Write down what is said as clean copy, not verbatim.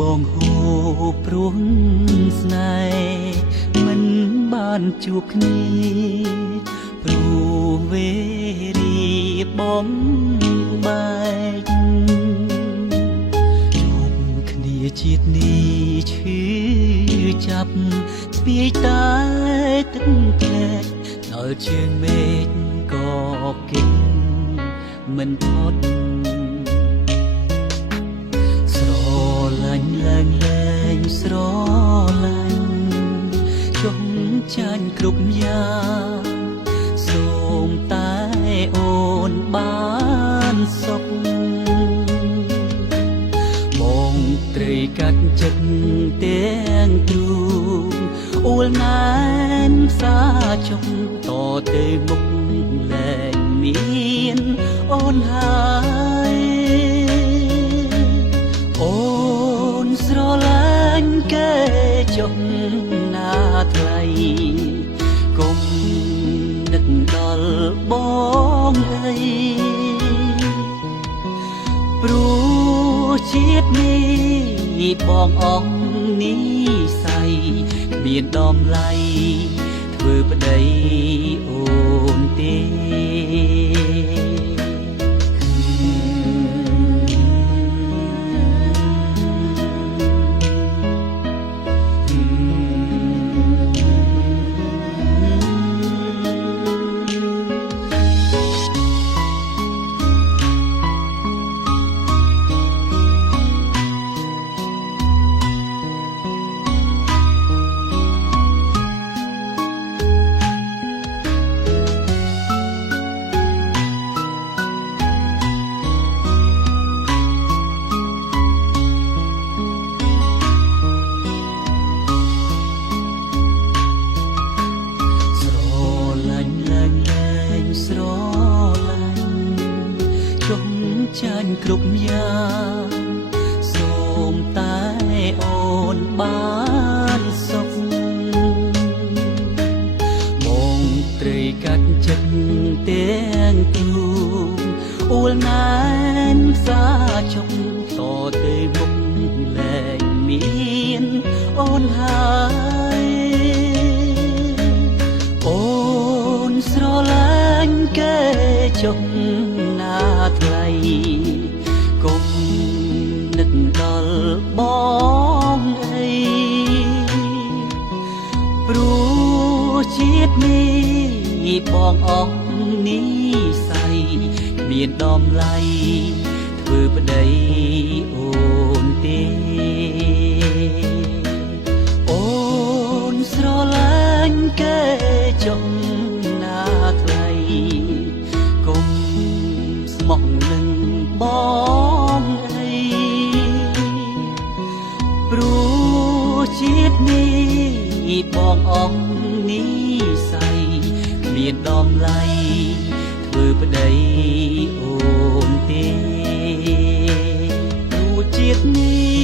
បងហូរព្រោះស្នេហ៍មិនបានជួបគ្នាព្រោះវេរីបំបែកជួបគ្នាជាតិនេះឈឺចាប់ស្ពាយតែទឹកភ្នែកដល់ជើងមេឃក៏គិតមិនផុតស្រឡាញ់ឡើងលែងស្រឡាញ់ចង់ចាញ់គ្រប់យ៉ាងសូមតែអូនបានសុខបងត្រីកាត់ចិត្តទាំងទ្រូងអួលណែនផ្សាចុងតទៅមុខលែងមានអូនហើយអូនស្រឡាញ់គេចុះណាថ្លៃគុំនឹកដល់បងអីព្រោះជាតិនេះបងអស់និស័យមានដំឡៃធ្វើប្តីអូនទេចាញ់គ្រប់យ៉ាងសូមតែអូនបានសុខបងត្រីកាត់ចិត្តទាំងទ្រូងអួលណែនផ្សាចុងតទៅមុខលែងមានអូនហើយអូនស្រឡាញ់គេចុះណាថ្លៃគុំនឹកដល់បងអីព្រោះជាតិនេះបងអស់និស័យមានដំឡៃធ្វើប្តីអូនទេអូនស្រឡាញ់គេចុះណាថ្លៃគុំស្មោះនឹងបងអីព្រោះជាតិនេះបងអស់និស័យមានដំឡៃធ្វើប្តីអូនទេព្រោះជាតិនេះ